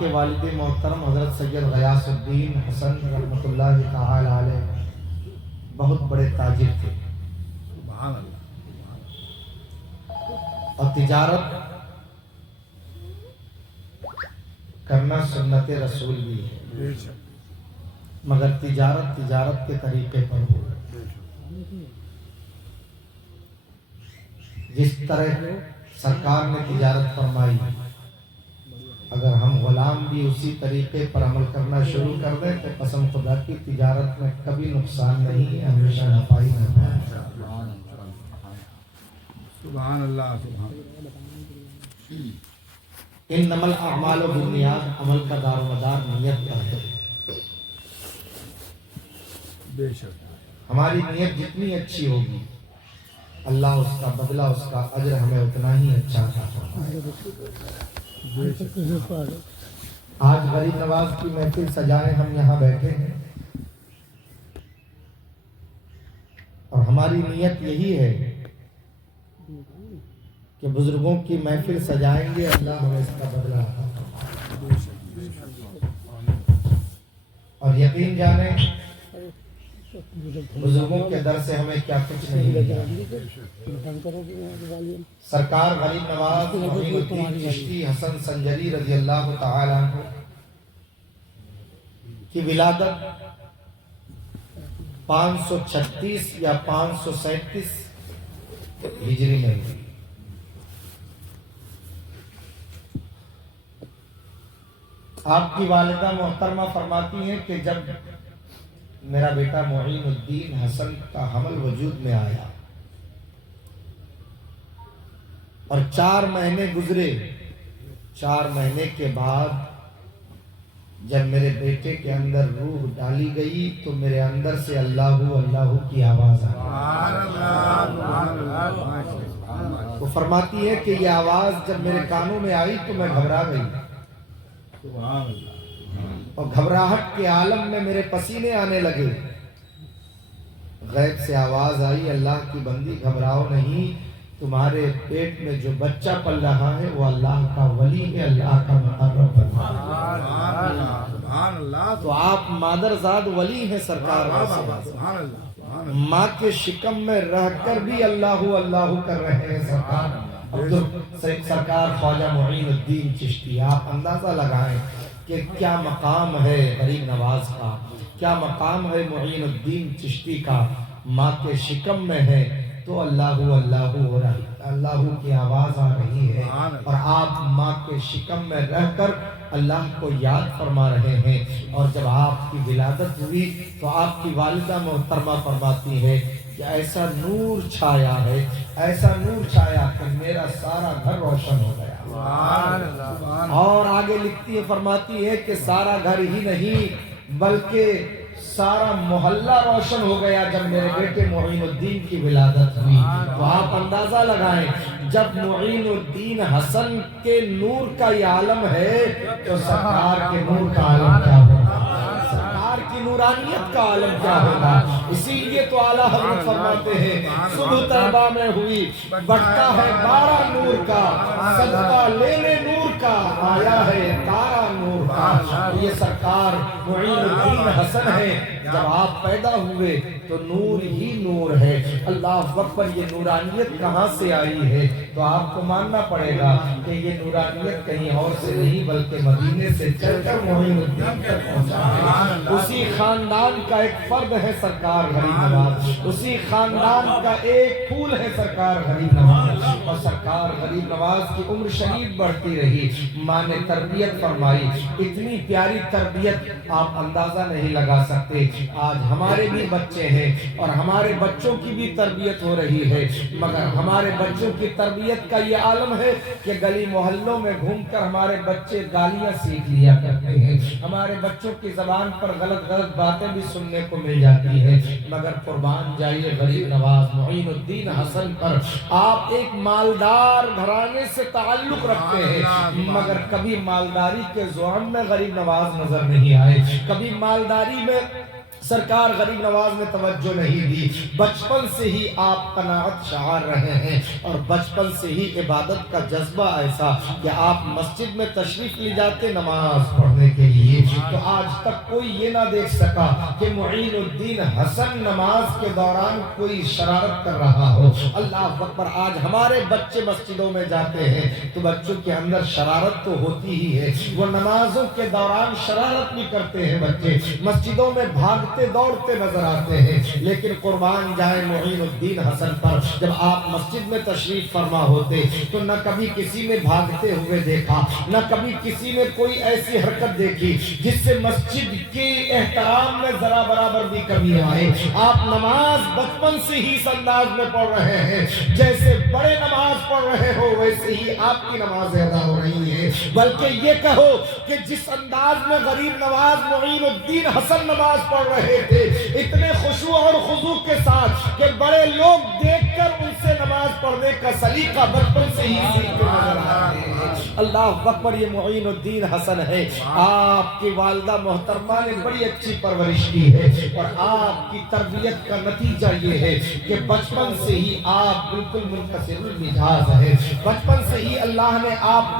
کے والد محترم حضرت سید غیاث الدین حسن رحمۃ اللہ تعالی علیہ بہت بڑے تاجر تھے اور تجارت کرنا سنت رسول بھی ہے، مگر تجارت کے طریقے پر ہو، جس طرح سرکار نے تجارت فرمائی، اگر ہم غلام بھی اسی طریقے پر عمل کرنا شروع کر دیں تو قسم خدا کی تجارت میں کبھی نقصان نہیں ہے، ہمیشہ نفع ہی نفع ہے۔ سبحان اللہ سبحان انما الاعمال بالنیات، عمل کا دار و مدار نیت پر ہے۔ بے شک ہماری نیت جتنی اچھی ہوگی اللہ اس کا بدلہ، اس کا اجر ہمیں اتنا ہی اچھا عطا فرمائے۔ آج غریب نواز کی محفل سجائے ہم یہاں بیٹھے ہیں اور ہماری نیت یہی ہے کہ بزرگوں کی محفل سجائیں گے، اللہ ہمیں اس کا بدلہ عطا فرمائے۔ اور یقین جانیں بزرگوں کے در سے ہمیں کیا کچھ نہیں ملا۔ سرکار غریب نواز معین الدین چشتی حسن سنجری رضی اللہ تعالی عنہ کی ولادت 536 یا 537 ہجری میں ہوئی۔ آپ کی والدہ محترمہ فرماتی ہیں کہ جب میرا بیٹا معین الدین حسن کا حمل وجود میں آیا اور 4 مہینے گزرے، 4 مہینے کے بعد جب میرے بیٹے کے اندر روح ڈالی گئی تو میرے اندر سے اللہ اللہ کی آواز آئی۔ وہ فرماتی ہے کہ یہ آواز جب میرے کانوں میں آئی تو میں گھبرا گئی اور گھبراہٹ کے عالم میں میرے پسینے آنے لگے۔ غیب سے آواز آئی، اللہ کی بندی گھبراؤ نہیں، تمہارے پیٹ میں جو بچہ پل رہا ہے وہ اللہ کا ولی ہے، اللہ کا مقرب ہے۔ تو آپ مادرزاد ولی ہیں سرکار، ماں کے شکم میں رہ کر بھی اللہ اللہ کر رہے ہیں سرکار۔ سرکار خواجہ معین الدین چشتی، آپ اندازہ لگائیں کہ کیا مقام ہے غریب نواز کا، کیا مقام ہے معین الدین چشتی کا، ماں کے شکم میں ہے تو اللہ اللہ ہو رہا ہے، اللہ کی آواز آ رہی ہے اور آپ ماں کے شکم میں رہ کر اللہ کو یاد فرما رہے ہیں۔ اور جب آپ کی ولادت ہوئی تو آپ کی والدہ محترمہ فرماتی ہے کہ ایسا نور چھایا ہے، ایسا نور چھایا کہ میرا سارا گھر روشن ہو گیا۔ اور آگے لکھتی ہے، فرماتی ہے کہ سارا گھر ہی نہیں بلکہ سارا محلہ روشن ہو گیا جب میرے بیٹے معین الدین کی ولادت ہوئی۔ تو آپ اندازہ لگائیں جب معین الدین حسن کے نور کا یہ عالم ہے تو سرکار کے نور کا عالم کیا ہوگا، سرکار کی نورانیت کا عالم کیا ہوگا۔ اسی لیے تو اعلیٰ حضرت فرماتے ہیں صبح طیبہ میں ہوئی بٹتا ہے 12 نور کا، صدقہ لینے نور کا آیا ہے تارا نور کا۔ یہ سرکار معین الدین حسن ہے، جب آپ پیدا ہوئے تو نور ہی نور ہے۔ اللہ اکبر، یہ نورانیت کہاں سے آئی ہے؟ تو آپ کو ماننا پڑے گا کہ یہ نورانیت کہیں اور سے نہیں بلکہ مدینے سے چل کر معین الدین تک پہنچا ہے۔ اسی خاندان کا ایک فرد ہے سرکار غریب نواز، اسی خاندان کا ایک پھول ہے سرکار غریب نواز۔ اور سرکار غریب نواز کی عمر شریف بڑھتی رہی، ماں نے تربیت فرمائی، اتنی پیاری تربیت آپ اندازہ نہیں لگا سکتے۔ آج ہمارے بھی بچے ہیں اور ہمارے بچوں کی بھی تربیت ہو رہی ہے، مگر ہمارے بچوں کی تربیت کا یہ عالم ہے کہ گلی محلوں میں گھوم کر ہمارے بچے گالیاں سیکھ لیا کرتے ہیں، ہمارے بچوں کی زبان پر غلط غلط باتیں بھی سننے کو مل جاتی ہیں۔ مگر قربان جائیے غریب نواز معین الدین حسن پر، آپ ایک مالدار گھرانے سے تعلق رکھتے ہیں مگر کبھی مالداری کے زعم میں غریب نواز نظر نہیں آئے، کبھی مالداری میں سرکار غریب نواز نے توجہ نہیں دی. بچپن سے ہی آپ قناعت شعار رہے ہیں اور بچپن سے ہی عبادت کا جذبہ ایسا کہ آپ مسجد میں تشریف لے جاتے نماز پڑھنے کے لیے. تو آج تک کوئی یہ نہ دیکھ سکا کہ معین الدین حسن نماز کے دوران کوئی شرارت کر رہا ہو. اللہ اکبر. آج ہمارے بچے مسجدوں میں جاتے ہیں تو بچوں کے اندر شرارت تو ہوتی ہی ہے. وہ نمازوں کے دوران شرارت بھی کرتے ہیں. بچے مسجدوں میں بھاگتے دوڑتے نظر آتے ہیں. لیکن قربان جائے معین الدین حسن پر، جب آپ مسجد میں تشریف فرما ہوتے تو نہ کبھی کسی نے بھاگتے ہوئے دیکھا، نہ کبھی کسی نے کوئی ایسی حرکت دیکھی جس سے مسجد کے احترام میں ذرا برابر بھی کمی آئے. آپ نماز بچپن سے ہی اس انداز میں پڑھ رہے ہیں جیسے بڑے نماز پڑھ رہے ہو، ویسے ہی آپ کی نماز ادا ہو رہی ہے. بلکہ یہ کہو کہ جس انداز میں غریب نواز معین الدین حسن نماز پڑھ رہے تھے، اتنے خشوع اور خضوع کے ساتھ کہ بڑے لوگ دیکھ کر ان سے نماز پڑھنے کا سلیقہ بچپن سے ہی سیکھتے نظر آ رہے ہیں. اللہ اکبر. یہ معین الدین حسن ہے. آپ کی والدہ محترمہ نے بڑی اچھی پرورش کی ہے اور آپ کی تربیت کا نتیجہ یہ ہے کہ بچپن سے ہی آپ بالکل منکسر المزاج ہے. بچپن سے ہی اللہ نے آپ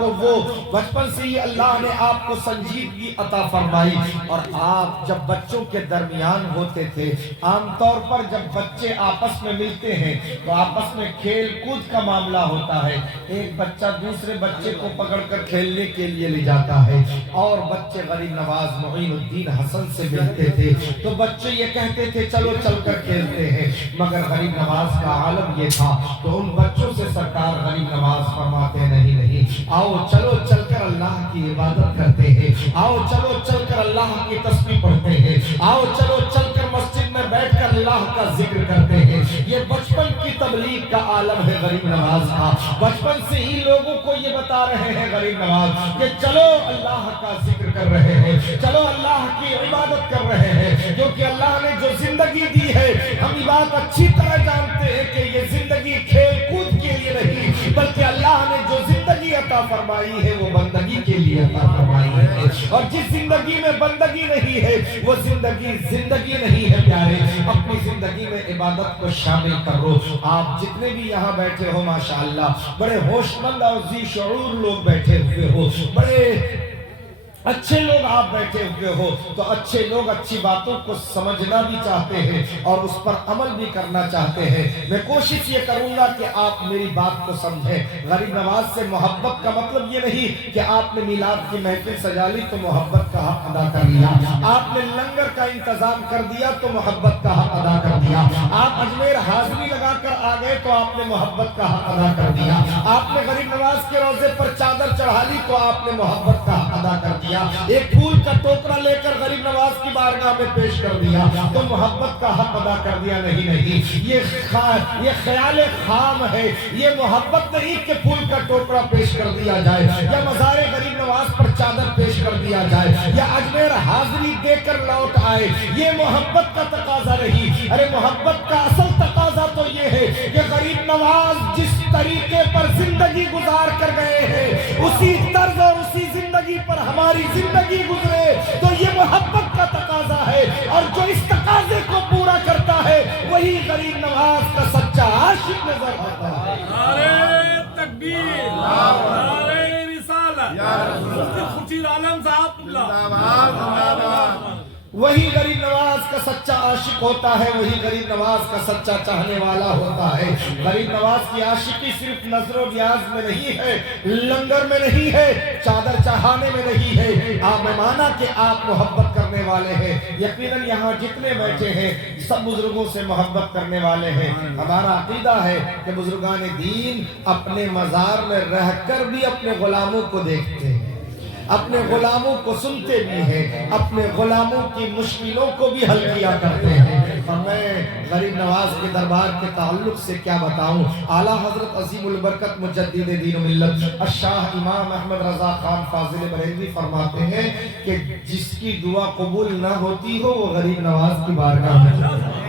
کو سنجیدگی عطا فرمائی. اور آپ جب بچوں کے درمیان ہوتے تھے، عام طور پر جب بچے آپس میں ملتے ہیں تو آپس میں کھیل کود کا معاملہ ہوتا ہے. ایک بچہ دوسرے بچے کو پکڑ کر کھیلنے کے لیے لے جاتا ہے اور بچے غریب نواز معین الدین حسن سے ملتے تھے تو بچے یہ کہتے تھے چلو چل کر کھیلتے ہیں. مگر غریب نواز کا عالم یہ تھا تو ان بچوں سے سرکار غریب نواز فرماتے نہیں، آؤ چلو چل کر اللہ کی عبادت کرتے ہیں، آؤ چلو چل کر اللہ کی تسبیح پڑھتے ہیں، آؤ چلو چل کر مسجد میں بیٹھ کر اللہ کا ذکر کرتے ہیں. یہ بچپن کی تبلیغ کا عالم ہے غریب نواز کا. بچپن سے ہی لوگوں کو یہ بتا رہے ہیں غریب نواز کہ چلو اللہ کا ذکر کر رہے ہیں، چلو اللہ کی عبادت کر رہے ہیں. کیونکہ اللہ نے جو زندگی دی ہے، ہم یہ بات اچھی طرح جانتے ہیں کہ یہ زندگی کھیل کود کے لیے نہیں، بلکہ اللہ نے جو زندگی عطا فرمائی ہے وہ بندگی کے لیے عطا فرمائی ہے. اور جس زندگی میں بندگی نہیں ہے وہ زندگی نہیں ہے. پیارے، اپنی زندگی میں عبادت کو شامل کرو. آپ جتنے بھی یہاں بیٹھے ہو ماشاءاللہ بڑے ہوش مند اور ذی شعور لوگ بیٹھے ہوئے ہو، بڑے اچھے لوگ آپ بیٹھے ہوئے ہو. تو اچھے لوگ اچھی باتوں کو سمجھنا بھی چاہتے ہیں اور اس پر عمل بھی کرنا چاہتے ہیں. میں کوشش یہ کروں گا کہ آپ میری بات کو سمجھیں. غریب نواز سے محبت کا مطلب یہ نہیں کہ آپ نے میلاد کی محفل سجا لی تو محبت کا حق ادا کر لیا، آپ نے لنگر کا انتظام کر دیا تو محبت کا حق ادا کر دیا، آپ اجمیر حاضری لگا کر آ گئے تو آپ نے محبت کا حق ادا کر دیا، آپ نے غریب نواز کے روضے پر چادر چڑھا لی تو آپ نے محبت کا حق ادا کر دیا، ایک پھول کا ٹوکرا لے کر غریب نواز کی بارگاہ میں پیش کر دیا تو محبت کا حق ادا کر دیا. نہیں، یہ خیال خام ہے. یہ محبت نہیں کہ پھول کا ٹوکرا پیش کر دیا جائے یا مزار غریب نواز پر چادر پیش کر دیا جائے یا اجمیر حاضری دے کر لوٹ آئے. یہ محبت کا تقاضا نہیں. ارے محبت کا اصل تقاضا تو یہ ہے کہ غریب نواز جس طریقے پر زندگی گزار کر گئے ہیں اسی طرز اور اسی زندگی پر ہماری زندگی گزرے. تو یہ محبت کا تقاضا ہے اور جو اس تقاضے کو پورا کرتا ہے وہی غریب نواز کا سچا عاشق نظر آتا ہے. نعرہ تکبیر، نعرہ رسالت، مفتی خورشید عالم صاحب وہی غریب نواز کا سچا عاشق ہوتا ہے، وہی غریب نواز کا سچا چاہنے والا ہوتا ہے. غریب نواز کی عاشقی صرف نظر و نیاز میں نہیں ہے، لنگر میں نہیں ہے، چادر چڑھانے میں نہیں ہے. آپ میں مانا کہ آپ محبت کرنے والے ہیں. یقیناً یہاں جتنے بیٹھے ہیں سب بزرگوں سے محبت کرنے والے ہیں. ہمارا عقیدہ ہے کہ بزرگان دین اپنے مزار میں رہ کر بھی اپنے غلاموں کو دیکھتے ہیں، اپنے غلاموں کو سنتے بھی ہیں، اپنے غلاموں کی مشکلوں کو بھی حل کیا کرتے ہیں. اور میں غریب نواز کے دربار کے تعلق سے کیا بتاؤں. اعلیٰ حضرت عظیم البرکت مجدد دین و ملت الشاہ امام احمد رضا خان فاضل بریلوی فرماتے ہیں کہ جس کی دعا قبول نہ ہوتی ہو وہ غریب نواز کی بارگاہ میں،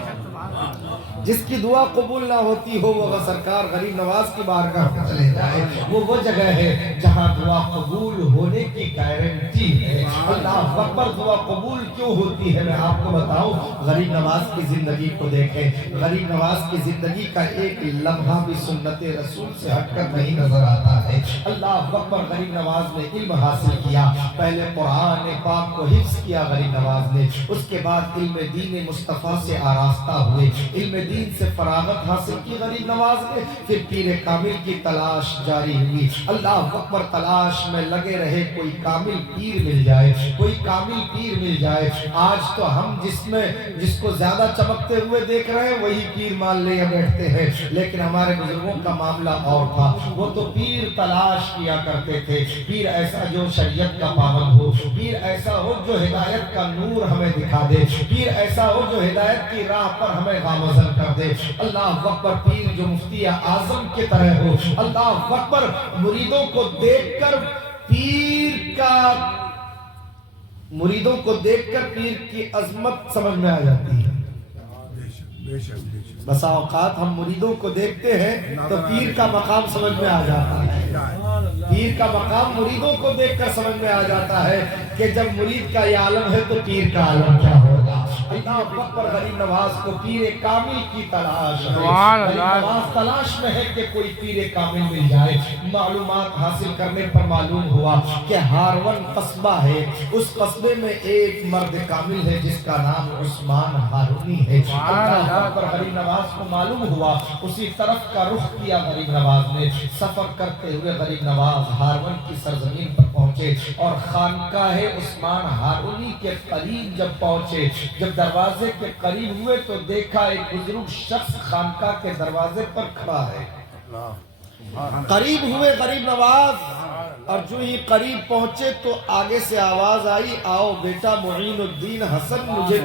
جس کی دعا قبول نہ ہوتی ہو وہ سرکار غریب نواز کی بارگاہ میں چلے جائے. وہ جگہ ہے جہاں دعا قبول ہونے کی گارنٹی ہے. اللہ اکبر، دعا قبول کیوں ہوتی ہے میں آپ کو بتاؤں. غریب نواز کی زندگی کو دیکھیں. غریب نواز کی زندگی کا ایک لمحہ بھی سنت رسول سے ہٹ کر نہیں نظر آتا ہے. اللہ اکبر. غریب نواز نے علم حاصل کیا. پہلے قرآن پاک کو حفظ کیا غریب نواز نے، اس کے بعد علم دین مصطفیٰ سے آراستہ ہوئے، علم دین سے فراغت حاصل کی غریب نواز نے. پھر پیر کامل کی تلاش جاری ہوئی. اللہ اکبر. تلاش میں لگے رہے کوئی کامل پیر مل جائے، کوئی کامل پیر مل جائے. آج تو ہم جس کو زیادہ چمکتے ہوئے دیکھ رہے ہیں وہی پیر مان لے بیٹھتے ہیں، لیکن ہمارے بزرگوں کا معاملہ اور تھا. وہ تو پیر تلاش کیا کرتے تھے. پیر ایسا جو شریعت کا پابند ہو، پیر ایسا ہو جو ہدایت کا نور ہمیں دکھا دے، پیر ایسا ہو جو ہدایت کی راہ پر ہمیں گامزن کر دے. اللہ اکبر. پیر جو مفتی اعظم کی طرح ہو. اللہ اکبر. مریدوں کو دیکھ کر پیر کی عظمت سمجھ میں آ جاتی ہے. بے شک بے شک. بسا اوقات ہم مریدوں کو دیکھتے ہیں تو پیر کا مقام سمجھ میں آ جاتا ہے. پیر کا مقام مریدوں کو دیکھ کر سمجھ میں آ جاتا ہے کہ جب مرید کا یہ عالم ہے تو پیر کا عالم کیا ہوگا. اللہ اکبر. غریب نواز کو پیر کامل کی تلاش ہے. غریب نواز تلاش میں ہے کہ کوئی پیر کامل مل جائے. معلومات حاصل کرنے پر معلوم ہوا کہ ہارون قصبہ ہے، اس قصبے میں ایک مرد کامل ہے جس کا نام عثمان ہارونی ہے. اللہ اکبر. غریب نواز کو معلوم ہوا، اسی طرف کا رخ کیا غریب نواز نے. سفر کرتے ہوئے غریب نواز ہارون کی سرزمین پر پہنچے اور خانقاہ عثمان ہارونی کے قریب جب پہنچے، جب دروازے کے قریب ہوئے تو دیکھا ایک بزرگ شخص خانقاہ کے دروازے پر کھڑا ہے. قریب ہوئے غریب نواز اور جو ہی قریب پہنچے تو آگے سے آواز آئی، آؤ بیٹا معین الدین حسن، مجھے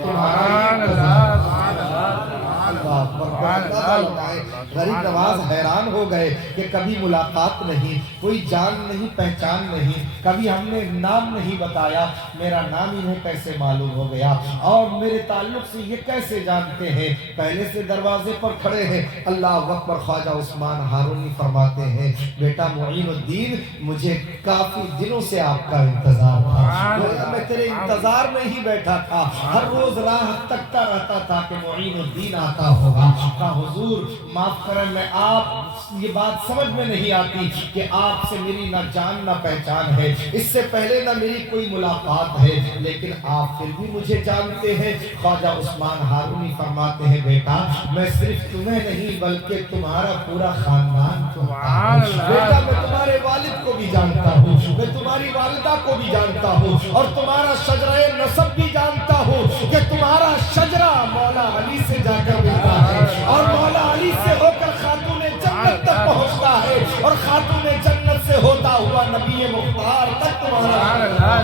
غریب نواز حیران ہو گئے کہ کبھی ملاقات نہیں، کوئی جان نہیں پہچان نہیں، کبھی ہم نے نام نہیں بتایا، میرا نام ہی کیسے معلوم ہو گیا اور میرے تعلق سے یہ کیسے جانتے ہیں، پہلے سے دروازے پر کھڑے ہیں. اللہ اکبر. خواجہ عثمان ہارونی فرماتے ہیں، بیٹا معین الدین، مجھے کافی دنوں سے آپ کا انتظار تھا، میں تیرے انتظار میں ہی بیٹھا تھا، ہر روز راہ تکتا رہتا تھا کہ معین الدین آتا ہوگا. کہا حضور معاف کریں، میں آپ یہ بات سمجھ میں نہیں آتی کہ آپ سے میری نہ جان نہ پہچان ہے، اس سے پہلے نہ میری کوئی ملاقات ہے، لیکن آپ پھر بھی مجھے جانتے ہیں. خواجہ عثمان ہارونی فرماتے ہیں، بیٹا میں صرف تمہیں نہیں بلکہ تمہارا پورا خاندان بیٹا، میں تمہارے والد کو بھی جانتا ہوں، میں تمہاری والدہ کو بھی جانتا ہوں اور تمہارا شجرہ نسب بھی جانتا ہوں کہ تمہارا شجرہ مولا علی سے جا کر ملتا ہے اور مولا علی سے ہو کر خاتون جنت تک پہنچتا ہے اور خاتون جنت سے ہوتا ہوا نبی مختار تک تمہارا.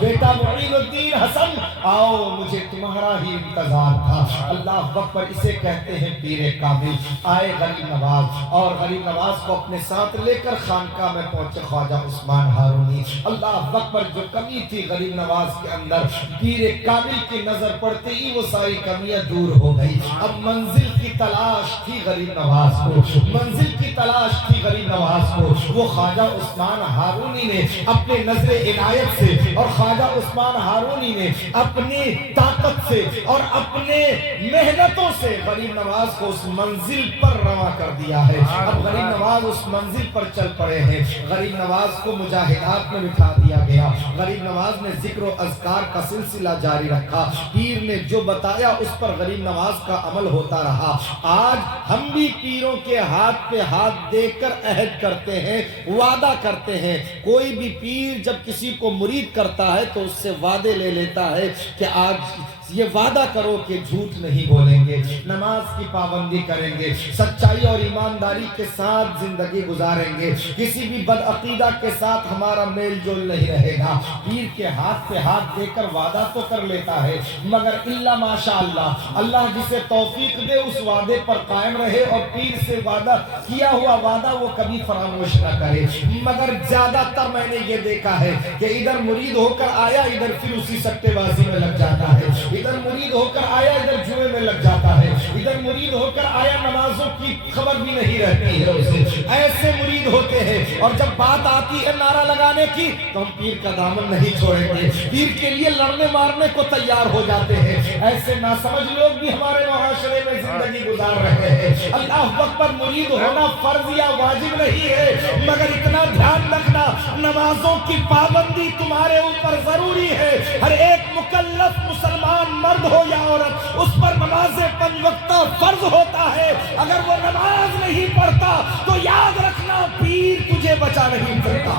بیٹا معین الدین حسن، آؤ مجھے تمہارا ہی انتظار تھا. اللہ اکبر. اسے کہتے ہیں پیر کامل. آئے غریب نواز اور غریب نواز کو اپنے ساتھ لے کر خانقاہ میں پہنچے خواجہ عثمان ہارونی. اللہ اکبر. جو کمی تھی غریب نواز کے اندر، پیر کامل کی نظر پڑتے ہی وہ ساری کمیاں دور ہو گئی. اب منزل کی تلاش تھی غریب نواز کو، منزل کی تلاش تھی غریب نواز کو. وہ خواجہ عثمان ہارونی نے اپنے نظر عنایت سے اور خواجہ عثمان ہارونی نے اپنی طاقت سے اور اپنے محنتوں سے غریب نواز کو اس منزل پر رواں کر دیا ہے. اب غریب نواز اس منزل پر چل پڑے ہیں. غریب نواز کو مجاہدات میں بٹھا دیا گیا. غریب نواز نے ذکر و اذکار کا سلسلہ جاری رکھا. پیر نے جو بتایا اس پر غریب نواز کا عمل ہوتا رہا. آج ہم بھی پیروں کے ہاتھ پہ ہاتھ دے کر عہد کرتے ہیں، وعدہ کرتے ہیں. کوئی بھی پیر جب کسی کو مرید کرتا ہے تو اس سے وعدے لے لیتا ہے کہ آج یہ وعدہ کرو کہ جھوٹ نہیں بولیں گے، نماز کی پابندی کریں گے، سچائی اور ایمانداری کے ساتھ زندگی گزاریں گے، کسی بھی بدعقیدہ کے ساتھ ہمارا میل جول نہیں رہے گا. پیر کے ہاتھ پہ ہاتھ دے کر وعدہ تو کر لیتا ہے، مگر الا ماشاء اللہ، اللہ جسے توفیق دے اس وعدے پر قائم رہے اور پیر سے وعدہ کیا ہوا وعدہ وہ کبھی فراموش نہ کرے. مگر زیادہ تر میں نے یہ دیکھا ہے کہ ادھر مرید ہو کر آیا، ادھر پھر اسی سٹے بازی میں لگ جاتا ہے، ادھر مرید ہو کر آیا ادھر جوئے میں لگ جاتا ہے، ادھر مرید ہو کر آیا نمازوں کی خبر بھی نہیں رہتی ہے اسے، ایسے مرید ہوتے ہیں۔ اور جب بات آتی ہے نعرہ لگانے کی تو ہم پیر کا دامن نہیں چھوڑیں گے، پیر کے لیے لڑنے مارنے کو تیار ہو جاتے ہیں۔ ایسے ناسمجھ لوگ بھی ہمارے معاشرے میں زندگی گزار رہے ہیں۔ اللہ اکبر، مرید ہونا فرض یا واجب نہیں ہے، مگر اتنا دھیان رکھنا نمازوں کی پابندی تمہارے اوپر ضروری ہے۔ ہر ایک مکلف مسلمان مرد ہو یا عورت، اس پر نماز 5 وقتہ فرض ہوتا ہے۔ اگر وہ نماز نہیں پڑھتا تو یاد رکھنا پیر تجھے بچا نہیں سکتا،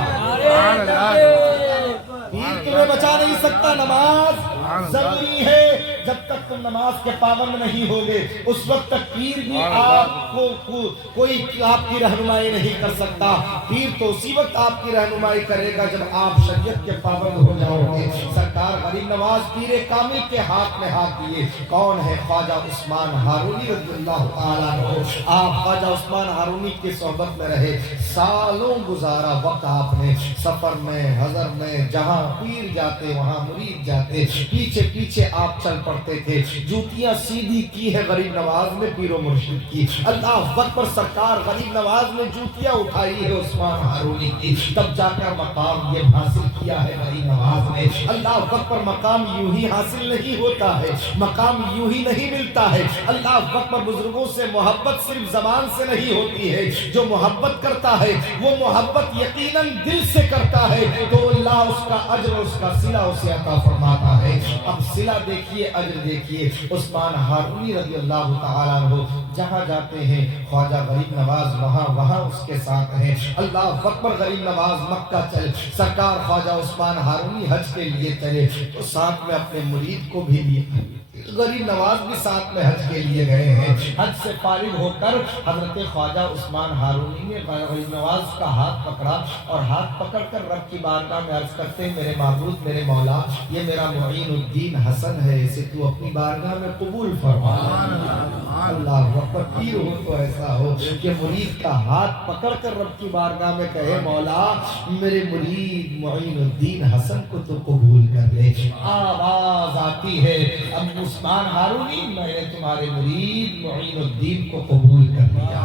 پیر تمہیں بچا نہیں سکتا۔ نماز ضروری ہے، جب تک تم نماز کے پابند نہیں ہوگے اس وقت تک پیر بھی آپ کو کوئی آپ کی رہنمائی نہیں کر سکتا۔ پیر تو اسی وقت آپ کی رہنمائی کرے گا جب آپ شریعت کے پابند ہو جاؤ گے۔ سرکار غریب نواز پیر کامل کے ہاتھ میں ہاتھ دیے۔ کون ہے؟ خواجہ عثمان ہارونی رضی اللہ تعالیٰ عنہ۔ آپ خواجہ عثمان ہارونی کی صحبت میں رہے، سالوں گزارا وقت آپ نے سفر میں، حضر میں، جہاں پیر جاتے وہاں مرید جاتے، پیچھے پیچھے آپ چل پڑتے تھے۔ جوتیاں سیدھی کی ہے غریب نواز نے پیر و مرشد کی۔ اللہ اکبر، سرکار غریب نواز نے جوتیاں اٹھائی ہے عثمان ہارونی کی، تب جا کر مقام یہ حاصل کیا ہے غریب نواز نے۔ اللہ اکبر، مقام یوں ہی حاصل نہیں ہوتا ہے، مقام یوں ہی نہیں ملتا ہے۔ اللہ اکبر، بزرگوں سے محبت صرف زبان سے نہیں ہوتی ہے، جو محبت کرتا ہے وہ محبت یقیناً دل سے کرتا ہے تو اللہ اس کا اجر، اس کا صلہ اسے عطا فرماتا ہے۔ اب صلہ دیکھیے، اجر دیکھیے۔ عثمان ہارونی رضی اللہ تعالیٰ عنہ جہاں جاتے ہیں خواجہ غریب نواز وہاں اس کے ساتھ ہیں۔ اللہ اکبر، غریب نواز مکہ چل، سرکار خواجہ عثمان ہارونی حج کے لیے چلے تو ساتھ میں اپنے مرید کو بھی لیے، غریب نواز بھی ساتھ میں حج کے لیے گئے ہیں۔ حج سے فارغ ہو کر حضرت خواجہ عثمان ہارونی نے غریب نواز کا ہاتھ پکڑا اور ہاتھ پکڑ کر رب کی بارگاہ میں عرض کرتے ہیں، میرے معبود، میرے مولا، یہ میرا معین الدین حسن ہے، اسے تو اپنی بارگاہ میں قبول فرما۔ اللہ اکبر، پیر ہو تو ایسا ہو کہ مرید کا ہاتھ پکڑ کر رب کی بارگاہ میں کہے، مولا میرے مرید معین الدین حسن کو تو قبول کر لے۔ آواز آتی ہے، اب عثمان ہارونی، میں نے تمہارے مرید معین الدین کو قبول کر لیا۔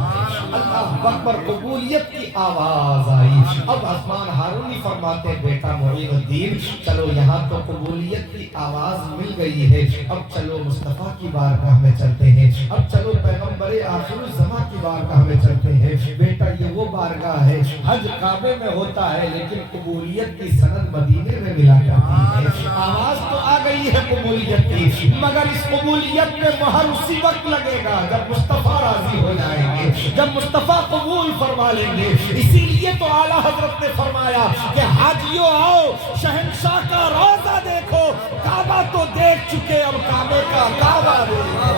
اللہ اکبر، قبولیت کی آواز آئی۔ اب عثمان ہارونی فرماتے ہیں، بیٹا معین الدین، چلو یہاں تو قبولیت کی آواز مل گئی ہے، اب چلو مصطفیٰ کی بارگاہ میں چلتے ہیں، اب چلو پیغمبر آخر الزماں کی بارگاہ میں چلتے ہیں۔ بیٹا یہ وہ بارگاہ ہے، حج کعبے میں ہوتا ہے لیکن قبولیت کی سند مدینے میں ملا کرتی ہے۔ آواز تو آ گئی ہے قبولیت کی، مگر اس قبولیت میں مہر اسی وقت لگے گا جب مصطفیٰ راضی ہو جائیں گے، جب مصطفیٰ قبول فرما لیں گے۔ اسی لیے تو اعلیٰ حضرت نے فرمایا کہ حاجیوں آؤ، شہنشاہ کا روضہ دیکھو، کعبہ تو دیکھ چکے، اب کعبے کا کعبہ دیکھو۔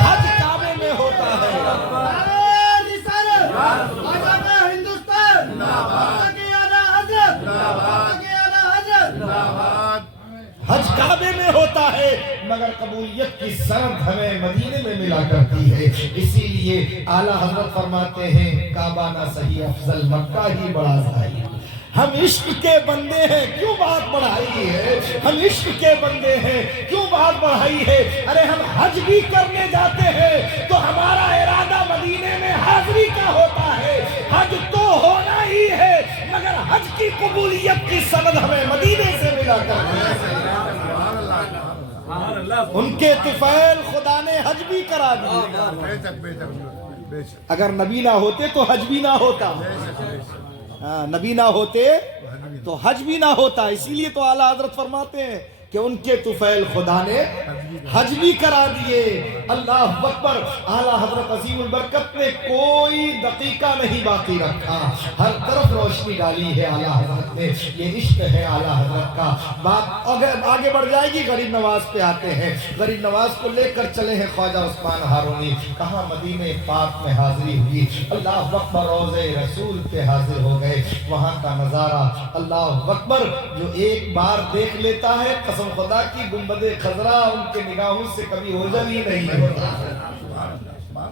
حج کعبے میں ہوتا ہے۔ حج کعبے میں ہوتا ہے مگر قبولیت کی سند ہمیں مدینے میں ملا کرتی ہے۔ اسی لیے اعلیٰ حضرت فرماتے ہیں، کعبہ نہ صحیح افضل مکہ ہی بڑا ظاہر۔ ہم عشق کے بندے ہیں، کیوں بات بڑھائی ہے؟ ہم عشق کے بندے ہیں، کیوں بات بڑھائی ہے؟ ارے ہم حج بھی کرنے جاتے ہیں تو ہمارا ارادہ مدینے میں حاضری کا ہوتا ہے۔ حج تو ہونا ہی ہے مگر حج کی قبولیت کی سند ہمیں مدینے سے ملا کرتی ہے۔ ان کے طفیل خدا نے حج بھی کرا دی۔ اگر نبی نہ ہوتے تو حج بھی نہ ہوتا، نبی نہ ہوتے تو حج بھی نہ ہوتا۔ اسی لیے تو اعلیٰ حضرت فرماتے ہیں کہ ان کے طفیل خدا نے حج بھی کرا دیے۔ اللہ اکبر، اعلیٰ حضرت عظیم البرکت نے کوئی دقیقہ نہیں باقی رکھا، ہر طرف روشنی ڈالی ہے اعلیٰ حضرت نے۔ یہ عشق ہے اعلیٰ حضرت کا۔ بات اگر آگے بڑھ جائے گی، غریب نواز پہ آتے ہیں۔ غریب نواز کو لے کر چلے ہیں خواجہ عثمان ہارونی، کہاں مدینہ پاک میں حاضری ہوئی۔ اللہ اکبر، روضہ رسول پہ حاضر ہو گئے۔ وہاں کا نظارہ اللہ اکبر، جو ایک بار دیکھ لیتا ہے قسم خدا کی گنبد خضرا ان کے نگاہوں سے کبھی اوجھل ہی نہیں ہوتا۔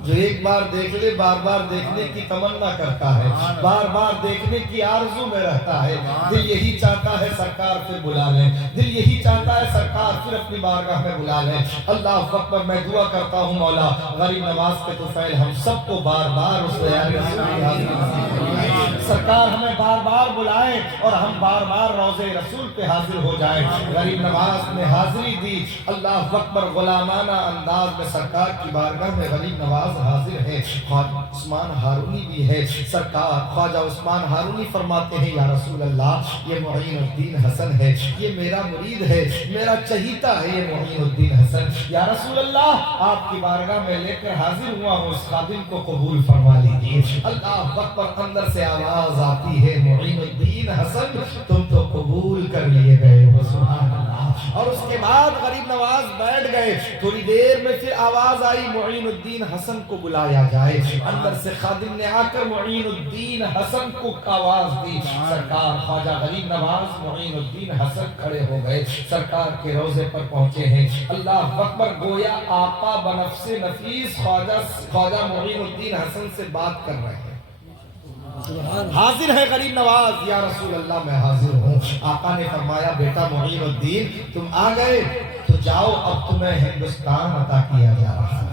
جو ایک بار دیکھ لے بار بار دیکھنے کی تمنا کرتا ہے، بار بار دیکھنے کی آرزو میں رہتا ہے، دل یہی چاہتا ہے سرکار پھر بلا لیں، دل یہی چاہتا ہے سرکار پھر اپنی بارگاہ میں بلا لیں۔ اللہ اکبر، میں دعا کرتا ہوں مولا غریب نواز کے طفیل ہم سب کو بار بار اس دیار رسول کی حاضری نصیب فرمائے، سرکار ہمیں بار بار بلائیں اور ہم بار بار روضے رسول پہ حاضر ہو جائیں۔ غریب نواز نے حاضری دی، اللہ اکبر، غلامانہ انداز میں سرکار کی بارگاہ میں غریب نواز حاضر ہے۔ خواجہ عثمان ہارونی بھی ہے، سرکار خواجہ عثمان ہارونی فرماتے ہیں یا رسول اللہ یہ معین الدین حسن ہے، یہ میرا مرید ہے، میرا چہیتا ہے یہ معین الدین حسن، یا رسول اللہ آپ کی بارگاہ میں لے کر حاضر ہوا ہوں، اس خادم کو قبول فرما لیجیے۔ اللہ اکبر، اندر سے آواز آتی ہے معین الدین حسن تم تو قبول کر لیے گئے ہو، سبحان اللہ۔ اور اس کے بعد غریب نواز بیٹھ گئے، تھوڑی دیر میں پھر آواز آئی معین الدین حسن کو بلایا جائے، اندر سے خادم نے آ کر معین الدین حسن کو آواز دی، سرکار خواجہ غریب نواز معین الدین حسن کھڑے ہو گئے، سرکار کے روضے پر پہنچے ہیں۔ اللہ اکبر، گویا آقا بنفس نفیس خواجہ معین الدین حسن سے بات کر رہے ہیں۔ حاضر ہے غریب نواز، یا رسول اللہ میں حاضر ہوں۔ آقا نے فرمایا بیٹا معین الدین تم آ گئے تو جاؤ، اب تمہیں ہندوستان عطا کیا جا رہا ہے۔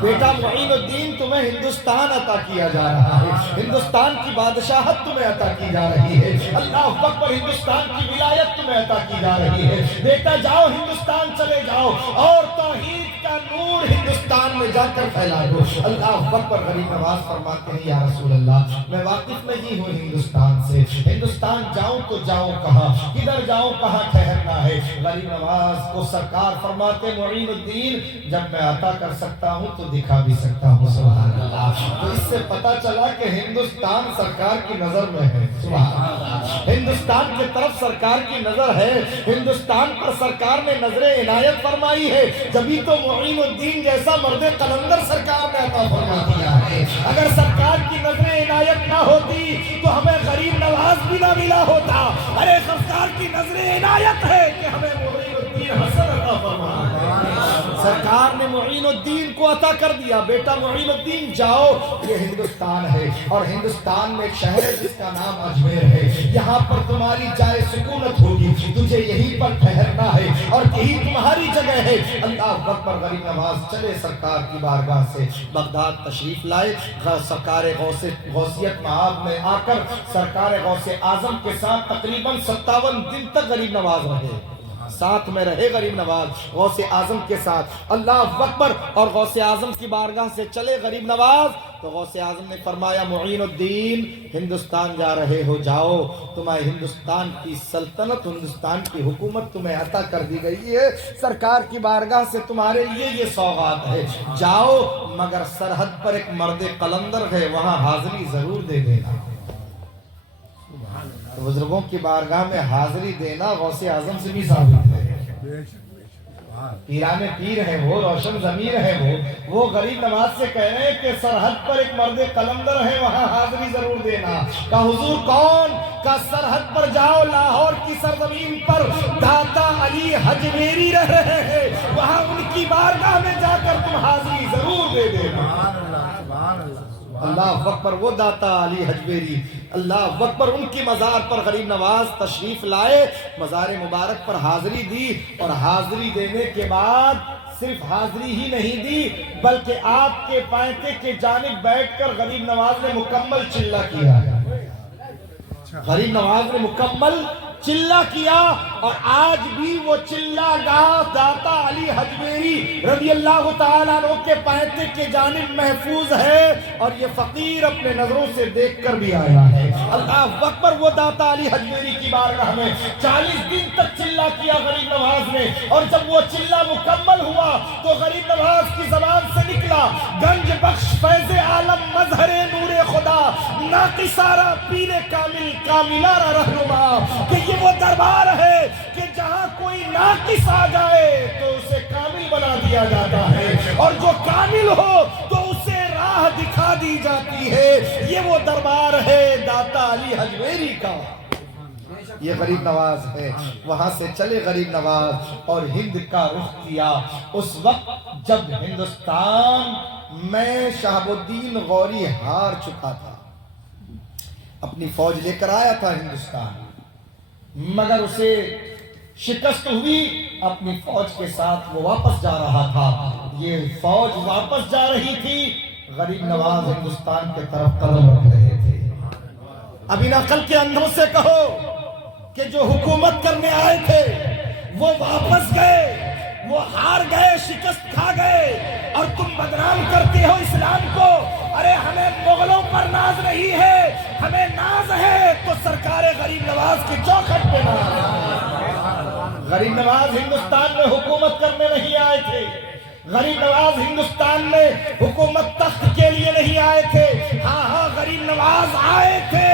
بیٹا معین الدین تمہیں ہندوستان عطا کیا جا رہا ہے، ہندوستان کی بادشاہت تمہیں عطا کی جا رہی ہے، اللہ اکبر، ہندوستان کی ولایت تمہیں عطا کی جا رہی ہے۔ بیٹا جاؤ، ہندوستان چلے جاؤ اور توحید کا نور ہندوستان میں جا کر پھیلا دو۔ اللہ اکبر، غریب نواز فرماتے ہیں یا رسول اللہ میں واقف نہیں ہوں ہندوستان سے، ہندوستان جاؤں تو جاؤں کہاں، کدھر جاؤں، کہاں ٹھہرنا ہے۔ غریب نواز کو سرکار فرماتے معین الدین جب میں عطا کر سکتا ہوں تو دکھا بھی سکتا ہوں، سبحان اللہ۔ تو اس سے پتا چلا کہ ہندوستان سرکار کی نظر میں ہے، سبحان اللہ، ہندوستان کی طرف سرکار کی نظر ہے، ہندوستان پر سرکار نے نظر عنایت فرمائی ہے، جبھی تو معین الدین جیسا مرد قلندر سرکار نے عطا فرما دیا ہے۔ اگر سرکار کی نظر عنایت نہ ہوتی تو ہمیں غریب نواز بھی نہ ملا ہوتا۔ ارے سرکار کی نظر عنایت ہے کہ ہمیں معین الدین حسن عطا فرما ہے۔ سرکار نے معین الدین کو عطا کر دیا، بیٹا معین الدین جاؤ، یہ ہندوستان ہے اور ہندوستان میں ایک شہر ہے جس کا نام اجمیر ہے، یہاں پر تمہاری جائے سکونت ہوگی، تجھے یہیں پر ٹھہرنا ہے اور یہی تمہاری جگہ ہے۔ اللہ اکبر، غریب نواز چلے سرکار کی بارگاہ سے بغداد تشریف لائے، سرکار غوثیت معاب میں آ کر سرکار غوث اعظم کے ساتھ تقریباً 57 دن تک غریب نواز رہے، ساتھ میں رہے غریب نواز غوث اعظم کے ساتھ۔ اللہ اکبر، اور غوث اعظم کی بارگاہ سے چلے غریب نواز تو غوث اعظم نے فرمایا معین الدین ہندوستان جا رہے ہو، جاؤ، تمہیں ہندوستان کی سلطنت، ہندوستان کی حکومت تمہیں عطا کر دی گئی ہے، سرکار کی بارگاہ سے تمہارے لیے یہ سوغات ہے، جاؤ، مگر سرحد پر ایک مرد قلندر ہے، وہاں حاضری ضرور دے دینا۔ بزرگوں کی بارگاہ میں حاضری دینا غوث اعظم سے بھی ثابت ہے، پیران پیر ہیں وہ، روشن ضمیر ہیں وہ غریب نواز سے کہہ رہے ہیں کہ سرحد پر ایک مرد قلندر ہے، وہاں حاضری ضرور دینا۔ کہا حضور کون؟ کہا سرحد پر جاؤ، لاہور کی سرزمین پر داتا علی حجویری رہ رہے ہیں، وہاں ان کی بارگاہ میں جا کر تم حاضری ضرور دے دینا۔ اللہ اکبر، وہ داتا علی حجویری، اللہ اکبر، ان کی مزار پر غریب نواز تشریف لائے، مزار مبارک پر حاضری دی، اور حاضری دینے کے بعد صرف حاضری ہی نہیں دی بلکہ آپ کے پائنتے کے جانب بیٹھ کر غریب نواز نے مکمل چلہ کیا، غریب نواز نے مکمل چلہ کیا، اور آج بھی وہ چلہ گاہ داتا علی حجویری رضی اللہ تعالیٰ عنہ کے پائنتے کے جانب محفوظ ہے، اور یہ فقیر اپنے نظروں سے دیکھ کر بھی آیا ہے۔ اللہ اکبر، وہ داتا علی حجویری کی بارگاہ میں 40 دن تک چلہ کیا غریب نواز نے، اور جب وہ چلہ مکمل ہوا تو غریب نواز کی زبان سے نکلا، گنج بخش فیض عالم مظہر نور خدا ناقصارہ پیر کامل کاملارہ رہنما، کہ یہ وہ دربار ہے کہ جہاں کوئی ناقص آ جائے تو اسے کامل بنا دیا جاتا ہے، اور جو کامل ہو تو اسے راہ دکھا دی جاتی ہے۔ یہ وہ دربار ہے داتا علی حجویری کا، یہ غریب نواز ہے۔ وہاں سے چلے غریب نواز اور ہند کا رخ کیا۔ اس وقت جب ہندوستان میں شہاب الدین غوری ہار چکا تھا، اپنی فوج لے کر آیا تھا ہندوستان، مگر اسے شکست ہوئی، اپنی فوج کے ساتھ وہ واپس جا رہا تھا۔ یہ فوج واپس جا رہی تھی، غریب نواز ہندوستان کے طرف قدم رکھ رہے تھے۔ اب ان عقل کے اندھوں سے کہو کہ جو حکومت کرنے آئے تھے وہ واپس گئے، وہ ہار گئے، شکست کھا گئے، اور تم بدنام کرتے ہو اسلام کو۔ ارے ہمیں مغلوں پر ناز نہیں ہے، ہمیں ناز ہے تو سرکار غریب نواز کی چوکھٹ پہ ناز ہے۔ غریب نواز ہندوستان میں حکومت کرنے نہیں آئے تھے، غریب نواز ہندوستان میں حکومت تخت کے لیے نہیں آئے تھے، ہاں غریب نواز آئے تھے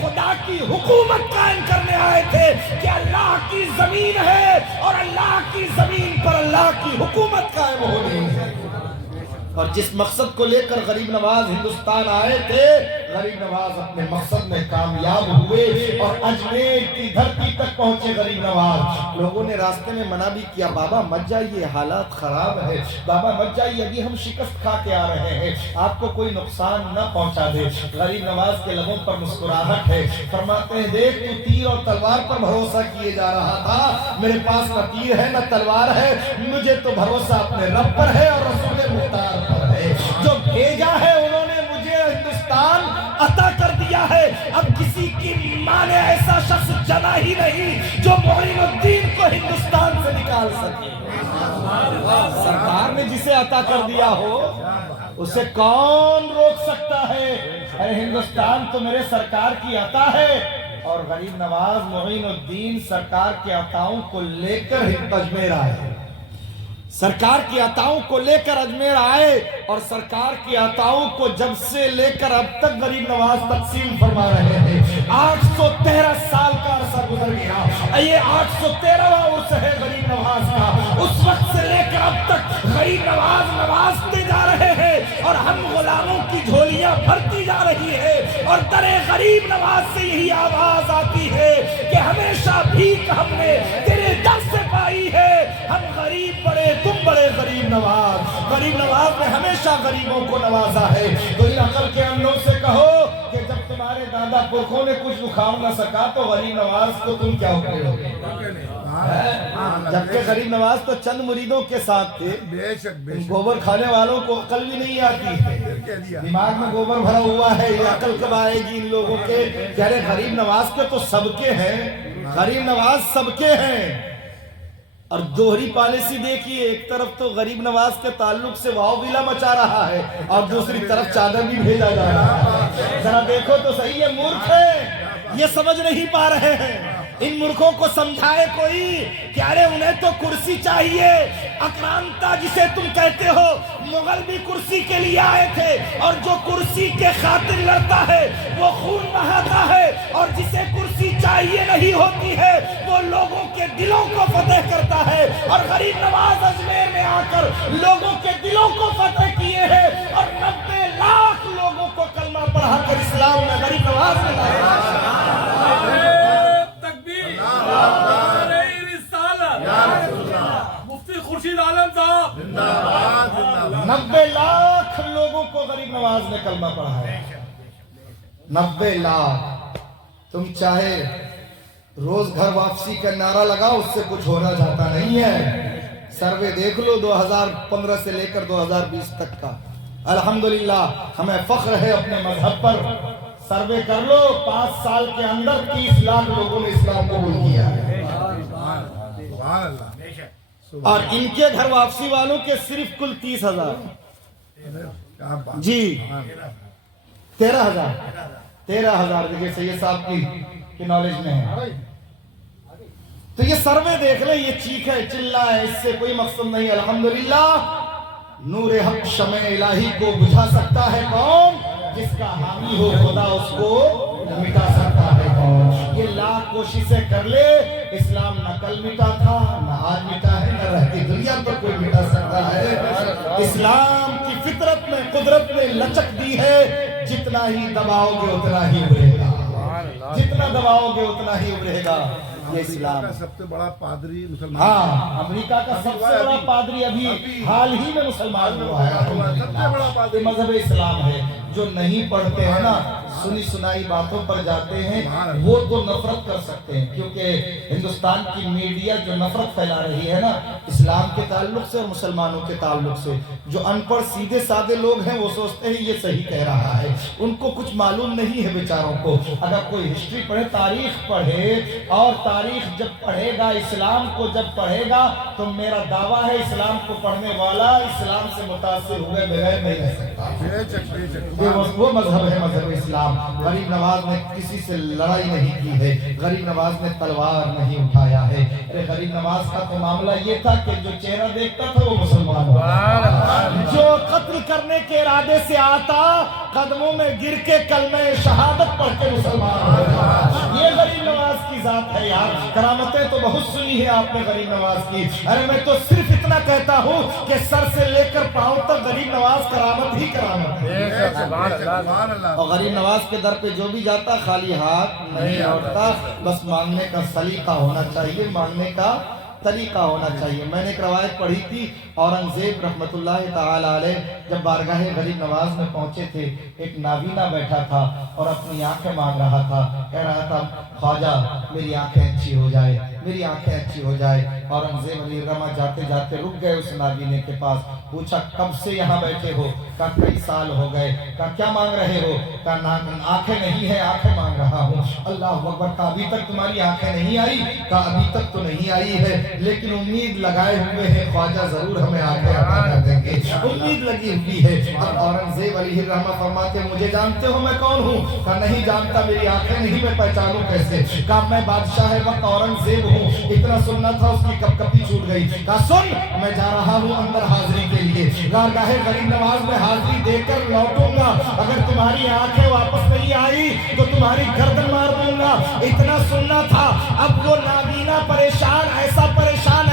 خدا کی حکومت قائم کرنے آئے تھے کہ اللہ کی زمین ہے اور اللہ کی زمین پر اللہ کی حکومت قائم ہونی ہے۔ اور جس مقصد کو لے کر غریب نواز ہندوستان آئے تھے، غریب نواز اپنے مقصد میں کامیاب ہوئے اور اجمیر کی دھرتی تک پہنچے غریب نواز۔ لوگوں نے راستے میں منع بھی کیا، بابا مت جائیے، حالات خراب ہے، بابا مت جائیے، ابھی ہم شکست کھا کے آ رہے ہیں، آپ کو کوئی نقصان نہ پہنچا دے۔ غریب نواز کے لبوں پر مسکراہٹ ہے، فرماتے ہیں دیکھ تو تیر اور تلوار پر بھروسہ کیے جا رہا تھا، میرے پاس نہ تیر ہے نہ تلوار ہے، مجھے تو بھروسہ اپنے رب پر ہے اور رسول مختار پر ہے، جو بھیجا ہے انہوں نے مجھے ہندوستان عطا کر دیا ہے۔ اب کسی کی ماں نے ایسا شخص جنا ہی نہیں جو معین الدین کو ہندوستان سے نکال سکے۔ سرکار نے جسے عطا کر دیا ہو اسے کون روک سکتا ہے؟ ارے ہندوستان تو میرے سرکار کی عطا ہے۔ اور غریب نواز معین الدین سرکار کے عطاؤں کو لے کر اجمیر آئے، سرکار کی عطاؤں کو لے کر اجمیر آئے، اور سرکار کی عطاؤں کو جب سے لے کر اب تک غریب نواز تقسیم فرما رہے ہیں۔ 813 سال کا عرصہ گزر گیا، یہ 813واں عرص ہے غریب نواز کا۔ اس وقت سے لے کر اب تک غریب نواز نوازتے جا رہے ہیں، اور ہم غلاموں کی جھولیاں بھرتی جا رہی ہے، اور در غریب نواز سے یہی آواز آتی ہے کہ ہمیشہ بھیک ہم نے تیرے در سے پائی ہے، ہم غریب بڑے تم بڑے غریب نواز۔ غریب نواز نے ہمیشہ غریبوں کو نوازا ہے۔ تو ان عقل کے اندھوں سے کہو کہ جب تمہارے دادا پرخوں نے کچھ اکھاڑ نہ سکا تو غریب نواز کو تم کیا اکھاڑو گے؟ جبکہ غریب نواز تو چند مریدوں کے ساتھ تھے، گوبر کھانے والوں کو عقل بھی نہیں آتی ہے، دماغ میں گوبر بھرا ہوا ہے، یہ عقل کب آئے گی ان لوگوں کے کہ ارے غریب نواز کے تو سب کے ہیں، غریب نواز سب کے ہیں۔ اور دوہری پالیسی دیکھیے، ایک طرف تو غریب نواز کے تعلق سے واؤ ویلا مچا رہا ہے اور دوسری طرف چادر بھی بھیجا جا رہا ہے۔ ذرا دیکھو تو صحیح، یہ مورخ ہے، یہ سمجھ نہیں پا رہے ہیں۔ ان مورخوں کو سمجھائے کوئی کہ ارے انہیں تو کرسی چاہیے۔ اکرانتا جسے تم کہتے ہو، مغل بھی کرسی کے لیے آئے تھے، اور جو کرسی کے خاطر لڑتا ہے وہ خون بہاتا ہے، اور جسے کرسی چاہیے نہیں ہوتی ہے وہ لوگوں کے دلوں کو فتح کرتا ہے۔ اور غریب نواز اجمیر میں آ کر لوگوں کے دلوں کو فتح کیے ہیں، اور 90 لاکھ لوگوں کو کلمہ پڑھا کر اسلام میں غریب نواز نے مفتی خورشید عالم صاحب 90 لاکھ لوگوں کو غریب نواز نے کلمہ پڑھا ہے۔ 90 لاکھ۔ تم چاہے روز گھر واپسی کا نعرہ لگاؤ، اس سے کچھ ہونا چاہتا نہیں ہے۔ سروے دیکھ لو 2015 سے لے کر 2020 تک کا، الحمدللہ ہمیں فخر ہے اپنے مذہب پر۔ سروے کر لو، 5 سال کے اندر 30 لاکھ لوگوں نے اسلام قبول کیا ہے، اور ان کے گھر واپسی والوں کے صرف کل 30,000، جی 13,000 دیکھیں سید صاحب کی نالج میں ہے۔ تو یہ سروے دیکھ لیں، یہ چیخ ہے، چلا ہے، اس سے کوئی مقصد نہیں۔ الحمدللہ نور حق شمع الہی کو بجھا سکتا ہے کون؟ جس کا حامی ہو خدا، اس کو مٹا سکتا ہے کون؟ یہ لاکھ کوششیں کر لے، اسلام نہ کل مٹا تھا، نہ آج مٹا ہے، نہ رہتی دنیا پر کوئی مٹا سکتا ہے۔ اسلام کی فطرت میں قدرت نے لچک دی ہے، جتنا ہی دباؤ گے اتنا ہی ابھرے گا، جتنا دباؤ گے اتنا ہی ابھرے گا۔ یہ اسلام کا سب سے بڑا پادری مسلمان ہاں امریکہ کا سب سے بڑا پادری ابھی حال ہی میں مسلمان ہوا ہے سب سے بڑا پادری مذہب اسلام ہے جو نہیں پڑھتے ہیں نا سنی سنائی باتوں پر جاتے ہیں وہ تو نفرت کر سکتے ہیں کیونکہ ہندوستان کی میڈیا جو نفرت پھیلا رہی ہے نا اسلام کے تعلق سے اور مسلمانوں کے تعلق سے جو ان پڑھ سیدھے سادے لوگ ہیں وہ سوچتے ہیں یہ صحیح کہہ رہا ہے ان کو کچھ معلوم نہیں ہے بیچاروں کو اگر کوئی ہسٹری پڑھے تاریخ پڑھے اور تاریخ جب پڑھے گا اسلام کو جب پڑھے گا تو میرا دعویٰ ہے اسلام کو پڑھنے والا اسلام سے متاثر ہوئے بغیر نہیں رہ سکتا وہ مذہب ہے مذہب اسلام غریب نواز نے کسی سے لڑائی نہیں کی ہے غریب نواز نے تلوار نہیں اٹھایا ہے غریب نواز کا تو معاملہ یہ تھا کہ جو چہرہ دیکھتا تھا وہ مسلمان ہوتا جو قتل کرنے کے ارادے سے آتا قدموں میں گر کے کلمہ شہادت پڑھ کے مسلمان ہوتا یہ غریب نواز کی ذات ہے یار کرامتیں تو بہت سنی ہے آپ نے غریب نواز کی ارے میں تو صرف اتنا کہتا ہوں کہ سر سے لے کر پاؤں تک غریب نواز کرامت ہی کرامت ہے اور غریب نواز کے در پہ جو بھی جاتا خالی ہاتھ نہیں لوٹتا بس مانگنے کا سلیقہ ہونا چاہیے مانگنے کا طریقہ ہونا چاہیے میں نے ایک روایت پڑھی تھی اورنگزیب رحمت اللہ تعالی علیہ جب بارگاہ غریب نواز میں پہنچے تھے ایک نابینا بیٹھا تھا اور اپنی آنکھیں مانگ رہا تھا کہہ رہا تھا خواجہ میری آنکھیں اچھی ہو جائے میری آنکھیں اچھی ہو جائے اورنگزیب علی رحمہ جاتے جاتے رک گئے اس نابینے کے پاس پوچھا کب سے یہاں بیٹھے ہو کہا کئی سال ہو گئے کہا کیا مانگ رہے ہو کہا آنکھیں نہیں ہے آنکھیں مانگ رہا ہوں اللہ اکبر کہا ابھی تک تمہاری آنکھیں نہیں آئی کہا ابھی تک تو نہیں آئی ہے لیکن امید لگائے ہوئے ہیں خواجہ ضرور ہمیں آنکھیں عطا کر دیں گے امید لگی ہوئی ہے اب اورنگزیب علیہ الرحمہ فرماتے مجھے جانتے ہو میں کون ہوں کہا نہیں جانتا میری آنکھیں نہیں میں پہچانوں کیسے کہا میں بادشاہ وقت اورنگزیب ہوں اتنا سننا تھا اس کی کپ کپی چھوٹ گئی کہا سن میں جا رہا ہوں اندر حاضری کے لیے بارگاہ غریب نواز میں حاضری دے کر لوٹوں گا اگر تمہاری آنکھیں واپس نہیں آئی تو تمہاری گردن مار دوں گا اتنا سننا تھا اب وہ نابینا پریشان ایسا پریشان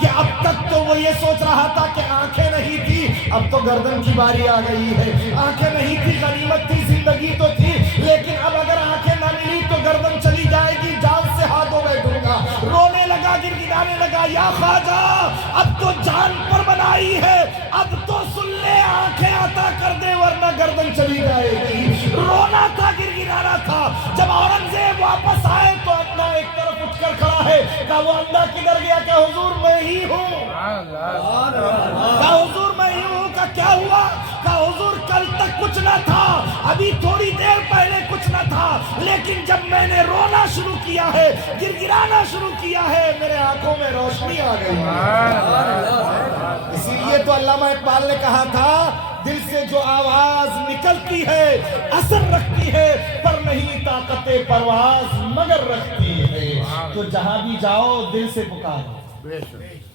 کہ اب تک تو وہ یہ سوچ رہا تھا کہ آنکھیں نہیں تھی اب تو گردن کی باری آ گئی ہے آنکھیں نہیں تھی غنیمت تھی زندگی تو تھی لیکن اب اگر آنکھیں نہ ملی تو گردن چلی جائے گی جان سے ہاتھوں بیٹھوں گا رونے لگا گڑگڑانے لگا یا خواجہ اب تو جان پر بنائی ہے اب تو سن لے آنکھیں عطا کر دے ورنہ گردن چلی جائے گی رونا تھا گڑگڑانا تھا جب اورنگزیب واپس آئے تو اپنا ایک طرف اٹھ کر کھڑا ہے کہا وہ اندھا کدھر گیا کہ حضور میں ہی ہوں کہا حضور میں ہی ہوں کہا کیا ہوا کہا حضور کل تک کچھ نہ تھا ابھی تھوڑی دیر پہلے کچھ نہ تھا لیکن جب میں نے رونا شروع کیا ہے گڑگڑانا شروع کیا ہے میرے آنکھوں میں روشنی آ گئی اسی لیے تو علامہ اقبال نے کہا تھا دل سے جو آواز نکلتی ہے اثر رکھتی ہے پر نہیں طاقت پرواز مگر رکھتی ہے تو جہاں بھی جاؤ دل سے پکارو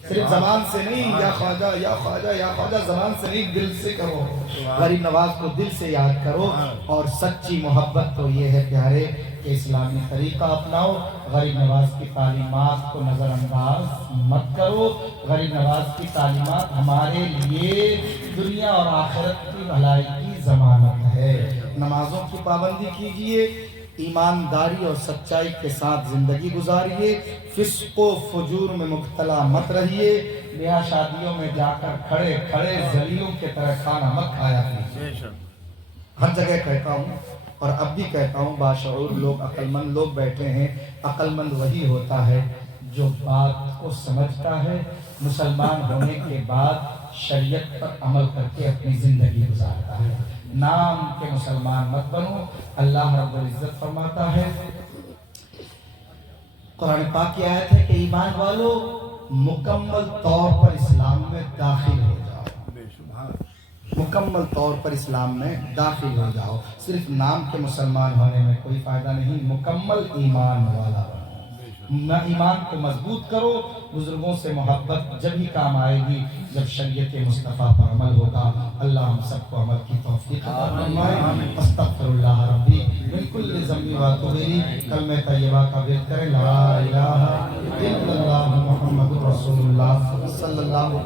صرف زبان سے نہیں یا خواجہ یا خواجہ یا خواجہ زبان سے نہیں دل سے کرو غریب نواز کو دل سے یاد کرو اور سچی محبت تو یہ ہے پیارے کہ اسلامی طریقہ اپناؤ غریب نواز کی تعلیمات کو نظر انداز مت کرو غریب نواز کی تعلیمات ہمارے لیے دنیا اور آخرت کی بھلائی کی ضمانت ہے نمازوں کی پابندی کیجیے ایمانداری اور سچائی کے ساتھ زندگی گزاریے فسق و فجور میں مبتلا مت رہیے بیاہ شادیوں میں جا کر کھڑے کھڑے ذلیلوں کے طرح کھانا مت کھایا کیجیے ہر جگہ کہتا ہوں اور اب بھی کہتا ہوں باشعور لوگ عقل مند لوگ بیٹھے ہیں عقل مند وہی ہوتا ہے جو بات کو سمجھتا ہے مسلمان ہونے کے بعد شریعت پر عمل کر کے اپنی زندگی گزارتا ہے نام کے مسلمان مت بنو اللہ رب العزت فرماتا ہے قرآن پاک کی آیت ہے کہ ایمان والو مکمل طور پر اسلام میں داخل ہو جاؤ مکمل طور پر اسلام میں داخل ہو جاؤ صرف نام کے مسلمان ہونے میں کوئی فائدہ نہیں مکمل ایمان والا بنو ایمان کو مضبوط کرو بزرگوں سے محبت جب ہی کام آئے گی جب شریعت مصطفیٰ پر عمل ہوگا اللہ ہم سب کو عمل کی توفیق عطا فرمائے استغفر اللہ ربی بالکل ذنبی واتوب الیہ کلمہ طیبہ کا ورد کریں لا الہ الا اللہ محمد رسول اللہ صلی اللہ